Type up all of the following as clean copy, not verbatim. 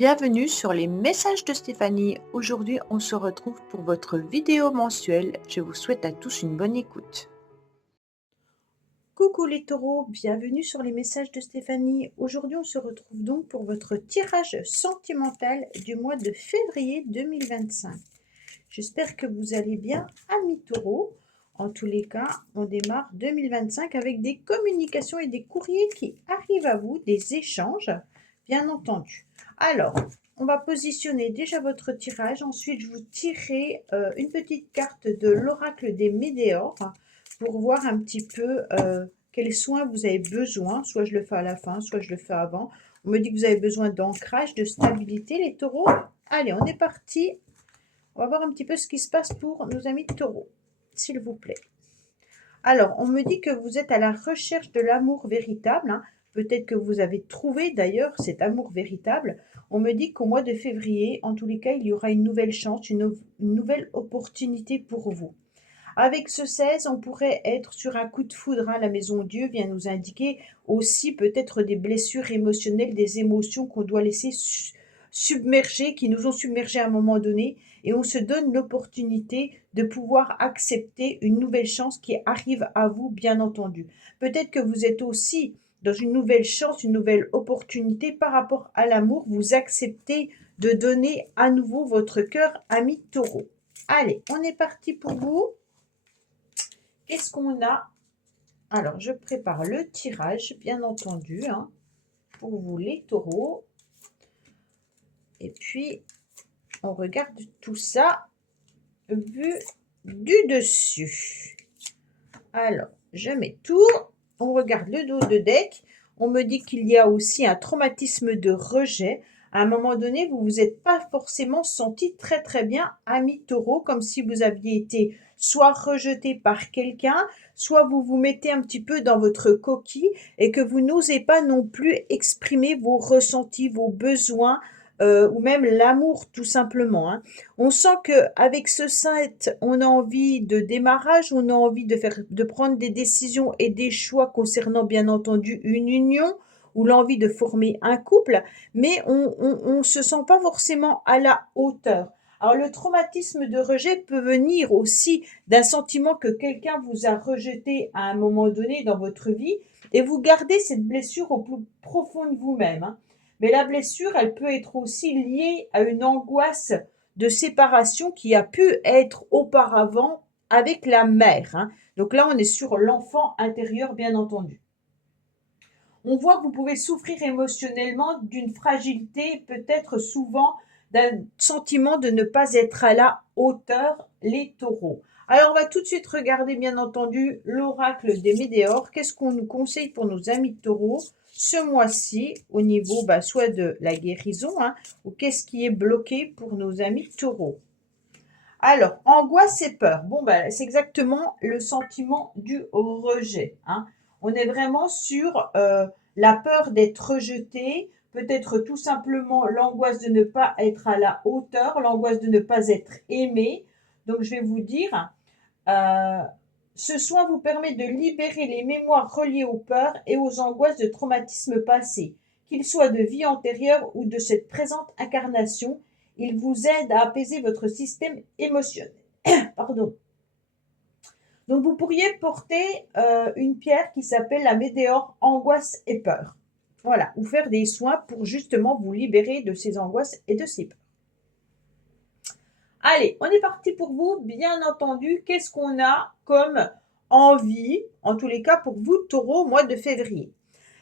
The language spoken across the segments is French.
Bienvenue sur les messages de Stéphanie. Aujourd'hui, on se retrouve pour votre vidéo mensuelle. Je vous souhaite à tous une bonne écoute. Coucou les taureaux, bienvenue sur les messages de Stéphanie. Aujourd'hui, on se retrouve donc pour votre tirage sentimental du mois de février 2025. J'espère que vous allez bien, amis taureaux. En tous les cas, on démarre 2025 avec des communications et des courriers qui arrivent à vous, des échanges, bien entendu. Alors, on va positionner déjà votre tirage. Ensuite, je vous tirerai une petite carte de l'oracle des Médéors pour voir un petit peu quels soins vous avez besoin. Soit je le fais à la fin, soit je le fais avant. On me dit que vous avez besoin d'ancrage, de stabilité, les taureaux. Allez, on est parti. On va voir un petit peu ce qui se passe pour nos amis taureaux, s'il vous plaît. Alors, on me dit que vous êtes à la recherche de l'amour véritable. Peut-être que vous avez trouvé d'ailleurs cet amour véritable. On me dit qu'au mois de février, en tous les cas, il y aura une nouvelle chance, une nouvelle opportunité pour vous. Avec ce 16, on pourrait être sur un coup de foudre. La maison Dieu vient nous indiquer aussi peut-être des blessures émotionnelles, des émotions qu'on doit laisser submerger, qui nous ont submergés à un moment donné. Et on se donne l'opportunité de pouvoir accepter une nouvelle chance qui arrive à vous, bien entendu. Peut-être que vous êtes aussi dans une nouvelle chance, une nouvelle opportunité par rapport à l'amour. Vous acceptez de donner à nouveau votre cœur, ami taureau. Allez, on est parti pour vous. Qu'est-ce qu'on a? Alors, je prépare le tirage, bien entendu, pour vous les taureaux. Et puis, on regarde tout ça vu du dessus. Alors, je mets tout. On regarde le dos de deck. On me dit qu'il y a aussi un traumatisme de rejet. À un moment donné, vous vous êtes pas forcément senti très très bien, ami taureau, comme si vous aviez été soit rejeté par quelqu'un, soit vous vous mettez un petit peu dans votre coquille et que vous n'osez pas non plus exprimer vos ressentis, vos besoins, ou même l'amour tout simplement. On sent qu'avec ce 7, on a envie de démarrage, on a envie de prendre des décisions et des choix concernant bien entendu une union ou l'envie de former un couple, mais on ne se sent pas forcément à la hauteur. Alors le traumatisme de rejet peut venir aussi d'un sentiment que quelqu'un vous a rejeté à un moment donné dans votre vie et vous gardez cette blessure au plus profond de vous-même. Mais la blessure, elle peut être aussi liée à une angoisse de séparation qui a pu être auparavant avec la mère. Donc là, on est sur l'enfant intérieur, bien entendu. On voit que vous pouvez souffrir émotionnellement d'une fragilité, peut-être souvent d'un sentiment de ne pas être à la hauteur, les taureaux. Alors, on va tout de suite regarder, bien entendu, l'oracle des Médéors. Qu'est-ce qu'on nous conseille pour nos amis taureaux ce mois-ci au niveau soit de la guérison, ou qu'est-ce qui est bloqué pour nos amis taureaux? Alors, angoisse et peur. Bon, c'est exactement le sentiment du rejet. On est vraiment sur la peur d'être rejeté, peut-être tout simplement l'angoisse de ne pas être à la hauteur, l'angoisse de ne pas être aimé. Donc, je vais vous dire, ce soin vous permet de libérer les mémoires reliées aux peurs et aux angoisses de traumatismes passés, qu'ils soient de vie antérieure ou de cette présente incarnation. Il vous aide à apaiser votre système émotionnel. Pardon. Donc, vous pourriez porter une pierre qui s'appelle la Médéor angoisse et peur. Voilà, ou faire des soins pour justement vous libérer de ces angoisses et de ces peurs. Allez, on est parti pour vous. Bien entendu, qu'est-ce qu'on a comme envie, en tous les cas pour vous, taureau, mois de février?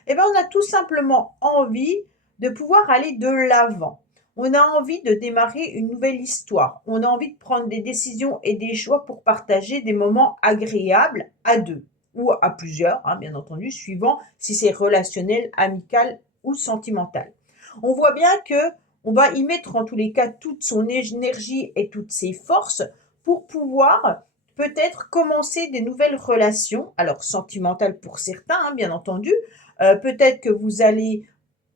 Eh bien, on a tout simplement envie de pouvoir aller de l'avant. On a envie de démarrer une nouvelle histoire. On a envie de prendre des décisions et des choix pour partager des moments agréables à deux ou à plusieurs, bien entendu, suivant si c'est relationnel, amical ou sentimental. On voit bien que on va y mettre en tous les cas toute son énergie et toutes ses forces pour pouvoir peut-être commencer des nouvelles relations, alors sentimentales pour certains, bien entendu. Peut-être que vous allez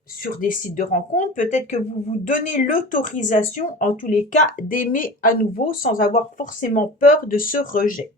sur des sites de rencontres, peut-être que vous vous donnez l'autorisation, en tous les cas, d'aimer à nouveau sans avoir forcément peur de ce rejet.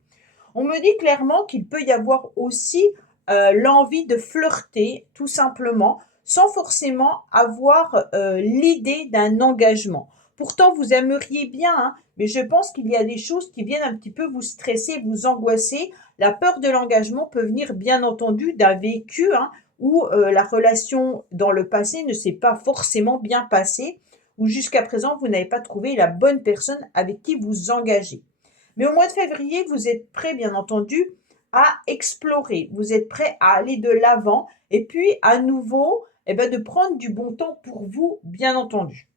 On me dit clairement qu'il peut y avoir aussi l'envie de flirter, tout simplement, sans forcément avoir l'idée d'un engagement. Pourtant, vous aimeriez bien, hein, mais je pense qu'il y a des choses qui viennent un petit peu vous stresser, vous angoisser. La peur de l'engagement peut venir, bien entendu, d'un vécu, hein, où la relation dans le passé ne s'est pas forcément bien passée, où jusqu'à présent, vous n'avez pas trouvé la bonne personne avec qui vous engager. Mais au mois de février, vous êtes prêt, bien entendu, à explorer. Vous êtes prêt à aller de l'avant et puis à nouveau, eh ben, de prendre du bon temps pour vous, bien entendu.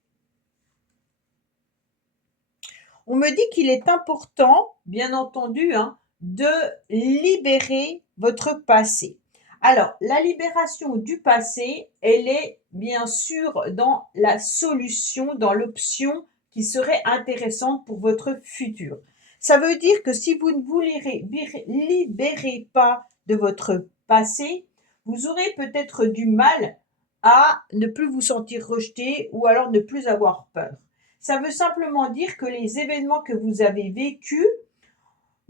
On me dit qu'il est important, bien entendu, hein, de libérer votre passé. Alors, la libération du passé, elle est bien sûr dans la solution, dans l'option qui serait intéressante pour votre futur. Ça veut dire que si vous ne vous libérez pas de votre passé, vous aurez peut-être du mal à ne plus vous sentir rejeté ou alors ne plus avoir peur. Ça veut simplement dire que les événements que vous avez vécus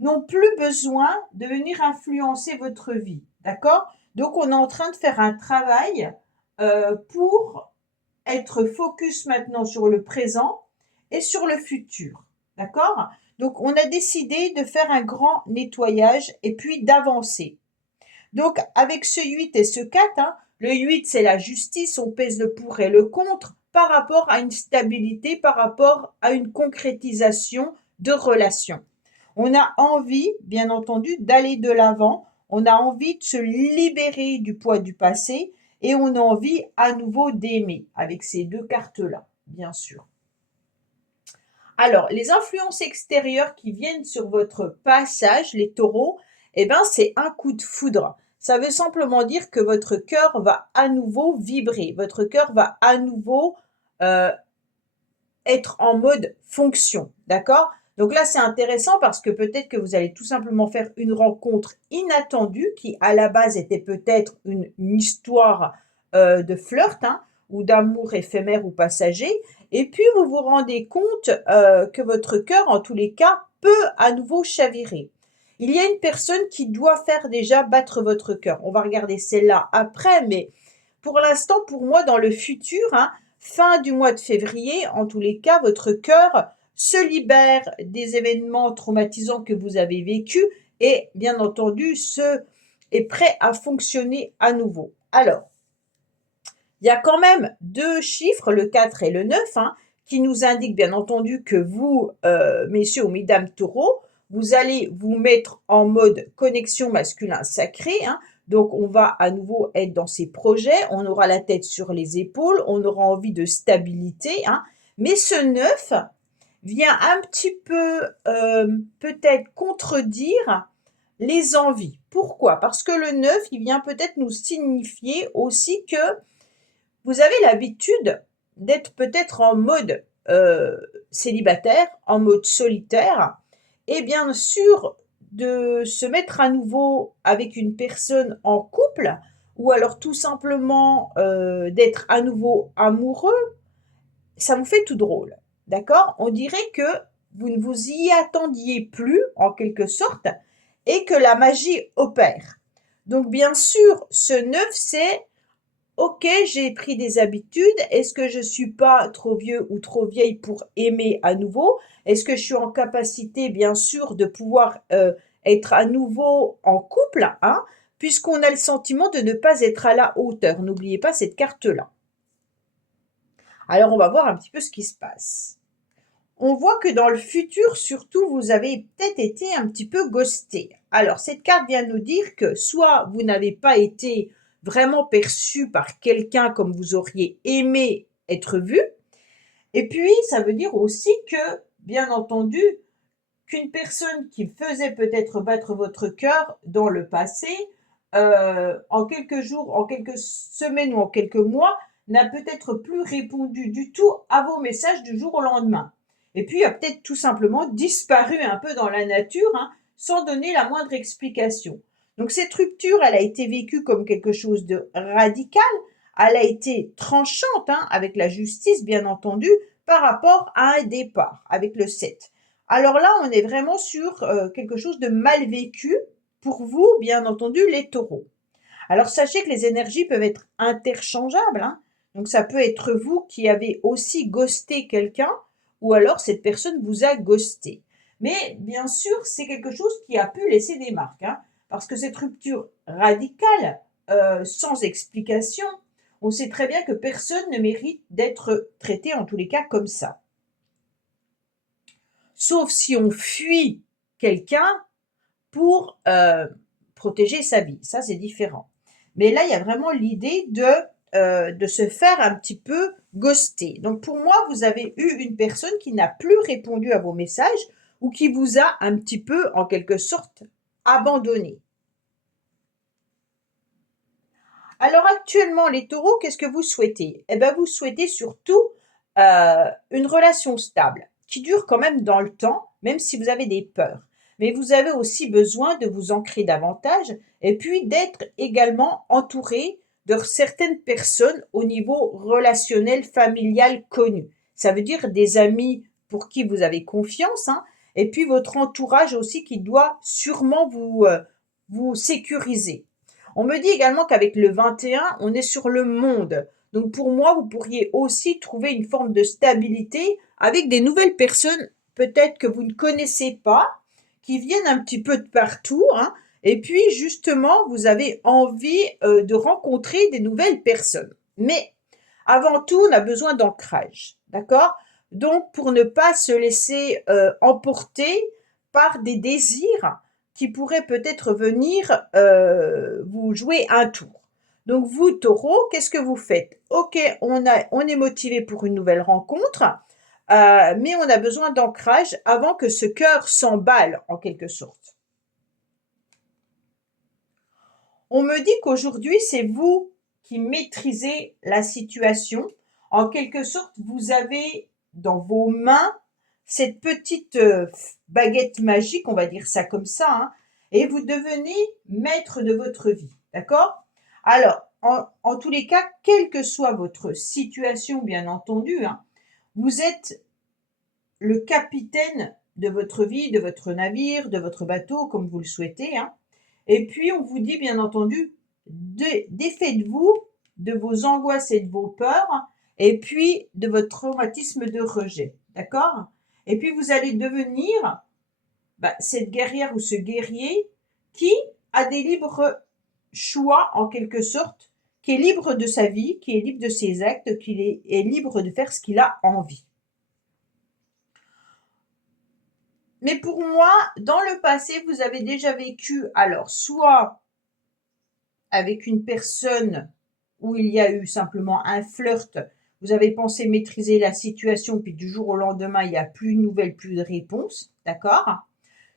n'ont plus besoin de venir influencer votre vie. D'accord? Donc, on est en train de faire un travail pour être focus maintenant sur le présent et sur le futur. D'accord? Donc, on a décidé de faire un grand nettoyage et puis d'avancer. Donc, avec ce 8 et ce 4, hein, le 8, c'est la justice, on pèse le pour et le contre par rapport à une stabilité, par rapport à une concrétisation de relations. On a envie, bien entendu, d'aller de l'avant, on a envie de se libérer du poids du passé et on a envie à nouveau d'aimer, avec ces deux cartes-là, bien sûr. Alors, les influences extérieures qui viennent sur votre passage, les taureaux, eh ben, c'est un coup de foudre. Ça veut simplement dire que votre cœur va à nouveau vibrer, votre cœur va à nouveau être en mode fonction, d'accord? Donc là, c'est intéressant parce que peut-être que vous allez tout simplement faire une rencontre inattendue qui, à la base, était peut-être une histoire de flirt, hein, ou d'amour éphémère ou passager. Et puis, vous vous rendez compte que votre cœur, en tous les cas, peut à nouveau chavirer. Il y a une personne qui doit faire déjà battre votre cœur. On va regarder celle-là après, mais pour l'instant, pour moi, dans le futur, hein, fin du mois de février, en tous les cas, votre cœur se libère des événements traumatisants que vous avez vécus et, bien entendu, est prêt à fonctionner à nouveau. Alors, il y a quand même deux chiffres, le 4 et le 9, hein, qui nous indiquent, bien entendu, que vous, messieurs ou mesdames taureaux, vous allez vous mettre en mode connexion masculin sacré, hein. Donc, on va à nouveau être dans ces projets, on aura la tête sur les épaules, on aura envie de stabilité, hein. Mais ce 9 vient un petit peu peut-être contredire les envies. Pourquoi? Parce que le 9, il vient peut-être nous signifier aussi que vous avez l'habitude d'être peut-être en mode célibataire, en mode solitaire, et bien sûr de se mettre à nouveau avec une personne en couple, ou alors tout simplement d'être à nouveau amoureux, ça vous fait tout drôle. D'accord? On dirait que vous ne vous y attendiez plus, en quelque sorte, et que la magie opère. Donc bien sûr, ce 9, c'est OK, j'ai pris des habitudes. Est-ce que je suis pas trop vieux ou trop vieille pour aimer à nouveau? Est-ce que je suis en capacité, bien sûr, de pouvoir être à nouveau en couple, hein, puisqu'on a le sentiment de ne pas être à la hauteur. N'oubliez pas cette carte-là. Alors, on va voir un petit peu ce qui se passe. On voit que dans le futur, surtout, vous avez peut-être été un petit peu ghosté. Alors, cette carte vient nous dire que soit vous n'avez pas été vraiment perçu par quelqu'un comme vous auriez aimé être vu, et puis ça veut dire aussi que, bien entendu, qu'une personne qui faisait peut-être battre votre cœur dans le passé, en quelques jours, en quelques semaines ou en quelques mois, n'a peut-être plus répondu du tout à vos messages du jour au lendemain. Et puis, a peut-être tout simplement disparu un peu dans la nature, hein, sans donner la moindre explication. Donc, cette rupture, elle a été vécue comme quelque chose de radical, elle a été tranchante, hein, avec la justice, bien entendu, par rapport à un départ, avec le 7. Alors là, on est vraiment sur quelque chose de mal vécu pour vous, bien entendu, les taureaux. Alors sachez que les énergies peuvent être interchangeables, hein. Donc ça peut être vous qui avez aussi ghosté quelqu'un ou alors cette personne vous a ghosté. Mais bien sûr, c'est quelque chose qui a pu laisser des marques, hein, parce que cette rupture radicale, sans explication, on sait très bien que personne ne mérite d'être traité en tous les cas comme ça. Sauf si on fuit quelqu'un pour protéger sa vie. Ça, c'est différent. Mais là, il y a vraiment l'idée de se faire un petit peu ghoster. Donc, pour moi, vous avez eu une personne qui n'a plus répondu à vos messages ou qui vous a un petit peu, en quelque sorte, abandonné. Alors, actuellement, les taureaux, qu'est-ce que vous souhaitez? Eh bien, vous souhaitez surtout une relation stable qui dure quand même dans le temps, même si vous avez des peurs. Mais vous avez aussi besoin de vous ancrer davantage et puis d'être également entouré de certaines personnes au niveau relationnel, familial connu. Ça veut dire des amis pour qui vous avez confiance, hein, et puis votre entourage aussi qui doit sûrement vous sécuriser. On me dit également qu'avec le 21, on est sur le monde. Donc pour moi, vous pourriez aussi trouver une forme de stabilité avec des nouvelles personnes, peut-être que vous ne connaissez pas, qui viennent un petit peu de partout, hein. Et puis justement, vous avez envie de rencontrer des nouvelles personnes. Mais avant tout, on a besoin d'ancrage, d'accord? Donc pour ne pas se laisser emporter par des désirs qui pourraient peut-être venir vous jouer un tour. Donc vous, taureau, qu'est-ce que vous faites? Ok, on est motivé pour une nouvelle rencontre, mais on a besoin d'ancrage avant que ce cœur s'emballe en quelque sorte. On me dit qu'aujourd'hui, c'est vous qui maîtrisez la situation. En quelque sorte, vous avez dans vos mains cette petite baguette magique, on va dire ça comme ça, hein, et vous devenez maître de votre vie. D'accord? Alors, en tous les cas, quelle que soit votre situation, bien entendu, hein, vous êtes le capitaine de votre vie, de votre navire, de votre bateau, comme vous le souhaitez, hein. Et puis, on vous dit, bien entendu, défaites-vous de vos angoisses et de vos peurs, et puis de votre traumatisme de rejet. D'accord? Et puis, vous allez devenir cette guerrière ou ce guerrier qui a des libres choix, en quelque sorte, qui est libre de sa vie, qui est libre de ses actes, qui est libre de faire ce qu'il a envie. Mais pour moi, dans le passé, vous avez déjà vécu, alors, soit avec une personne où il y a eu simplement un flirt, vous avez pensé maîtriser la situation, puis du jour au lendemain, il n'y a plus de nouvelles, plus de réponses, d'accord?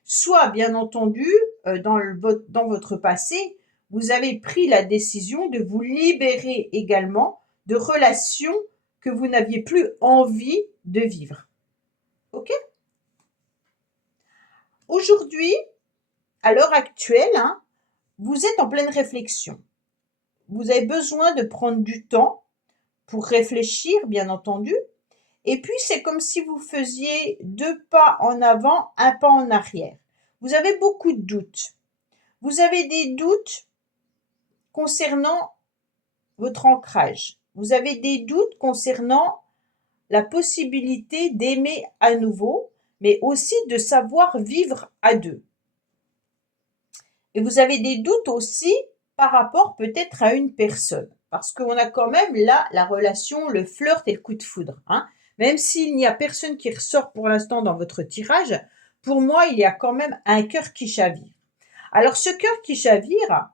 Soit, bien entendu, dans votre passé, vous avez pris la décision de vous libérer également de relations que vous n'aviez plus envie de vivre. Ok? Aujourd'hui, à l'heure actuelle, hein, vous êtes en pleine réflexion. Vous avez besoin de prendre du temps pour réfléchir, bien entendu. Et puis, c'est comme si vous faisiez 2 pas en avant, 1 pas en arrière. Vous avez beaucoup de doutes. Vous avez des doutes concernant votre ancrage. Vous avez des doutes concernant la possibilité d'aimer à nouveau, mais aussi de savoir vivre à deux. Et vous avez des doutes aussi par rapport peut-être à une personne. Parce qu'on a quand même là la relation, le flirt et le coup de foudre, hein. Même s'il n'y a personne qui ressort pour l'instant dans votre tirage, pour moi, il y a quand même un cœur qui chavire. Alors ce cœur qui chavire,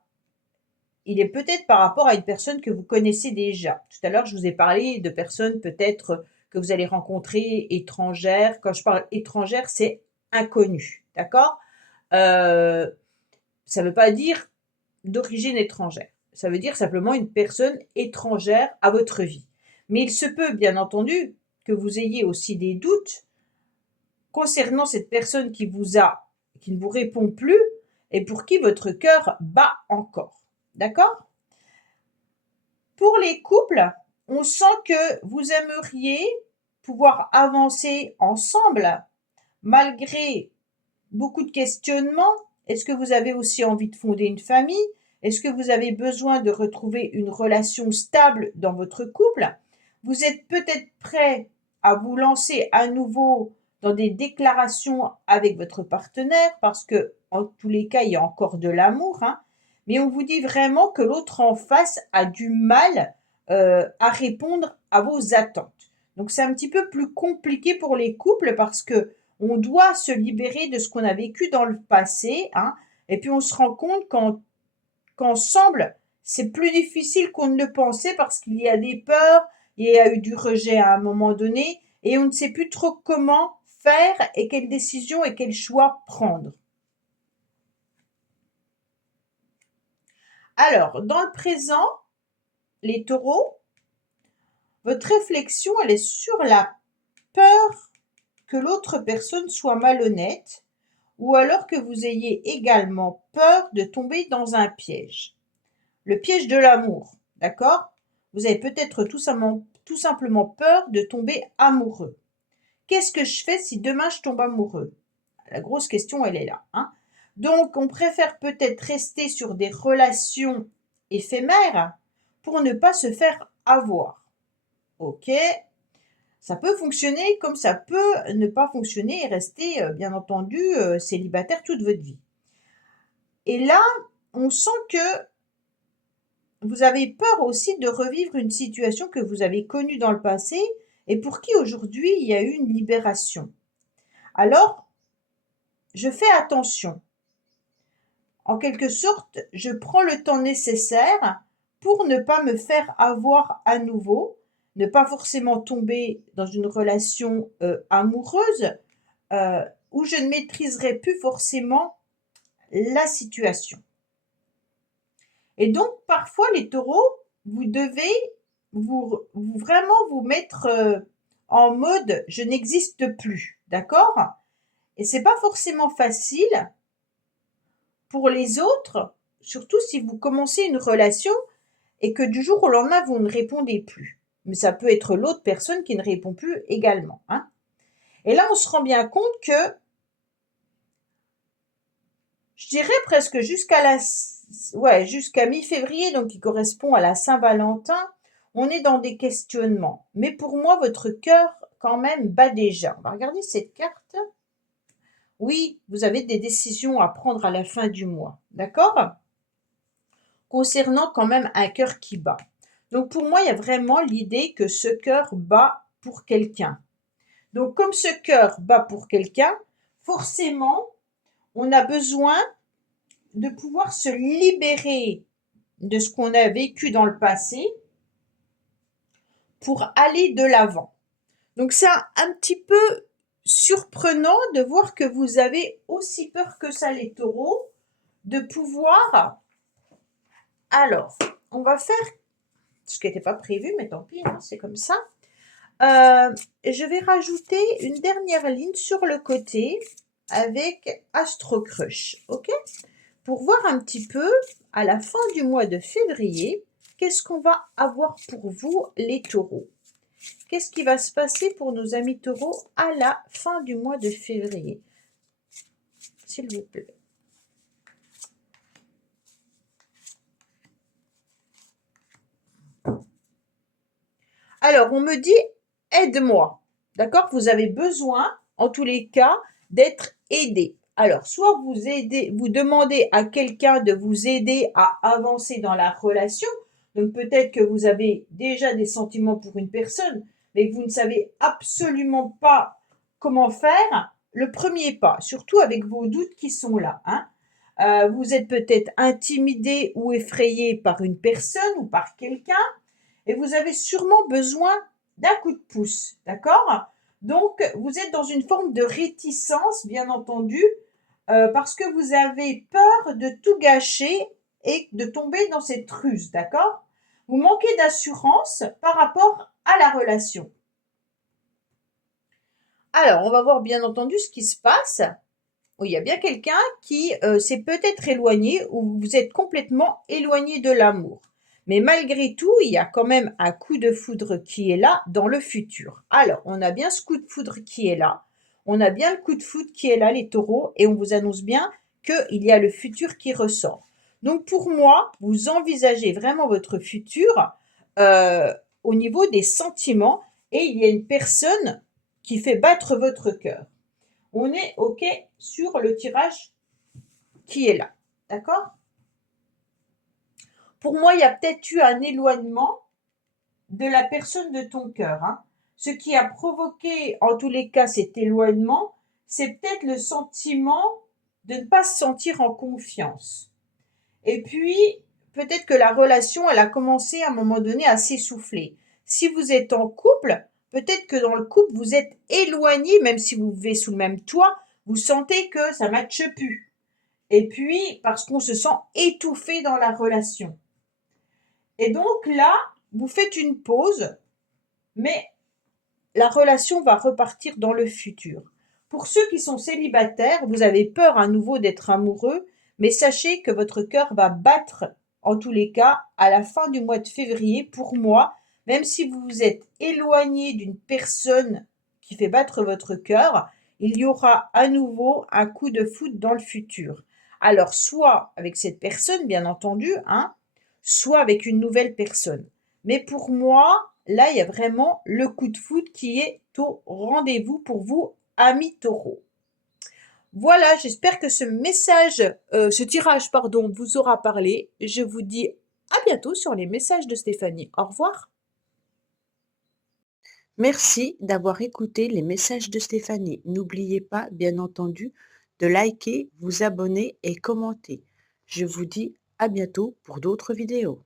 il est peut-être par rapport à une personne que vous connaissez déjà. Tout à l'heure, je vous ai parlé de personnes peut-être que vous allez rencontrer étrangères. Quand je parle étrangère, c'est inconnu, d'accord? Ça ne veut pas dire d'origine étrangère. Ça veut dire simplement une personne étrangère à votre vie. Mais il se peut, bien entendu, que vous ayez aussi des doutes concernant cette personne qui ne vous répond plus et pour qui votre cœur bat encore. D'accord? Pour les couples, on sent que vous aimeriez pouvoir avancer ensemble malgré beaucoup de questionnements. Est-ce que vous avez aussi envie de fonder une famille? Est-ce que vous avez besoin de retrouver une relation stable dans votre couple? Vous êtes peut-être prêt à vous lancer à nouveau dans des déclarations avec votre partenaire parce que, en tous les cas, il y a encore de l'amour, hein, mais on vous dit vraiment que l'autre en face a du mal à répondre à vos attentes. Donc c'est un petit peu plus compliqué pour les couples parce que on doit se libérer de ce qu'on a vécu dans le passé, hein, et puis on se rend compte qu'ensemble, c'est plus difficile qu'on ne le pensait parce qu'il y a des peurs, il y a eu du rejet à un moment donné, et on ne sait plus trop comment faire et quelles décisions et quels choix prendre. Alors, dans le présent, les taureaux, votre réflexion, elle est sur la peur que l'autre personne soit malhonnête ou alors que vous ayez également peur de tomber dans un piège. Le piège de l'amour, d'accord? Vous avez peut-être tout simplement peur de tomber amoureux. Qu'est-ce que je fais si demain je tombe amoureux? La grosse question, elle est là, hein? Donc, on préfère peut-être rester sur des relations éphémères pour ne pas se faire avoir. Ok? Ça peut fonctionner comme ça peut ne pas fonctionner et rester, bien entendu, célibataire toute votre vie. Et là, on sent que vous avez peur aussi de revivre une situation que vous avez connue dans le passé et pour qui aujourd'hui il y a eu une libération. Alors, je fais attention. En quelque sorte, je prends le temps nécessaire pour ne pas me faire avoir à nouveau, ne pas forcément tomber dans une relation amoureuse où je ne maîtriserai plus forcément la situation. Et donc, parfois, les taureaux, vous devez vraiment vous mettre en mode je n'existe plus, d'accord? Et c'est pas forcément facile pour les autres, surtout si vous commencez une relation et que du jour au lendemain, vous ne répondez plus. Mais ça peut être l'autre personne qui ne répond plus également, hein. Et là, on se rend bien compte que, je dirais presque jusqu'à mi-février, donc qui correspond à la Saint-Valentin, on est dans des questionnements. Mais pour moi, votre cœur, quand même, bat déjà. On va regarder cette carte. Oui, vous avez des décisions à prendre à la fin du mois, d'accord? Concernant quand même un cœur qui bat. Donc pour moi, il y a vraiment l'idée que ce cœur bat pour quelqu'un. Donc comme ce cœur bat pour quelqu'un, forcément, on a besoin de pouvoir se libérer de ce qu'on a vécu dans le passé pour aller de l'avant. Donc c'est un petit peu surprenant de voir que vous avez aussi peur que ça, les taureaux, de pouvoir... Alors, on va faire ce qui n'était pas prévu, mais tant pis, hein, c'est comme ça. Je vais rajouter une dernière ligne sur le côté avec Astro Crush, ok? Pour voir un petit peu, à la fin du mois de février, qu'est-ce qu'on va avoir pour vous, les taureaux? Qu'est-ce qui va se passer pour nos amis taureaux à la fin du mois de février? S'il vous plaît. Alors, on me dit, aide-moi. D'accord? Vous avez besoin, en tous les cas, d'être aidé. Alors, soit vous demandez à quelqu'un de vous aider à avancer dans la relation. Donc, peut-être que vous avez déjà des sentiments pour une personne, mais que vous ne savez absolument pas comment faire le premier pas, surtout avec vos doutes qui sont là, hein. Vous êtes peut-être intimidé ou effrayé par une personne ou par quelqu'un et vous avez sûrement besoin d'un coup de pouce, d'accord? Donc, vous êtes dans une forme de réticence, bien entendu, parce que vous avez peur de tout gâcher et de tomber dans cette ruse, d'accord? Vous manquez d'assurance par rapport à la relation. Alors, on va voir bien entendu ce qui se passe. Il y a bien quelqu'un qui s'est peut-être éloigné ou vous êtes complètement éloigné de l'amour. Mais malgré tout, il y a quand même un coup de foudre qui est là dans le futur. Alors, on a bien ce coup de foudre qui est là. On a bien le coup de foudre qui est là, les taureaux, et on vous annonce bien qu'il y a le futur qui ressort. Donc pour moi, vous envisagez vraiment votre futur au niveau des sentiments et il y a une personne qui fait battre votre cœur. On est OK sur le tirage qui est là. D'accord? Pour moi, il y a peut-être eu un éloignement de la personne de ton cœur. Hein. Ce qui a provoqué, en tous les cas, cet éloignement, c'est peut-être le sentiment de ne pas se sentir en confiance. Et puis, peut-être que la relation, elle a commencé à un moment donné à s'essouffler. Si vous êtes en couple, peut-être que dans le couple, vous êtes éloigné, même si vous vivez sous le même toit, vous sentez que ça ne matche plus. Et puis, parce qu'on se sent étouffé dans la relation. Et donc là, vous faites une pause, mais la relation va repartir dans le futur. Pour ceux qui sont célibataires, vous avez peur à nouveau d'être amoureux, mais sachez que votre cœur va battre, en tous les cas, à la fin du mois de février. Pour moi, même si vous vous êtes éloigné d'une personne qui fait battre votre cœur, il y aura à nouveau un coup de foudre dans le futur. Alors, soit avec cette personne, bien entendu, hein, soit avec une nouvelle personne. Mais pour moi, là, il y a vraiment le coup de foudre qui est au rendez-vous pour vous, amis taureaux. Voilà, j'espère que ce tirage, pardon, vous aura parlé. Je vous dis à bientôt sur les messages de Stéphanie. Au revoir. Merci d'avoir écouté les messages de Stéphanie. N'oubliez pas, bien entendu, de liker, vous abonner et commenter. Je vous dis à bientôt pour d'autres vidéos.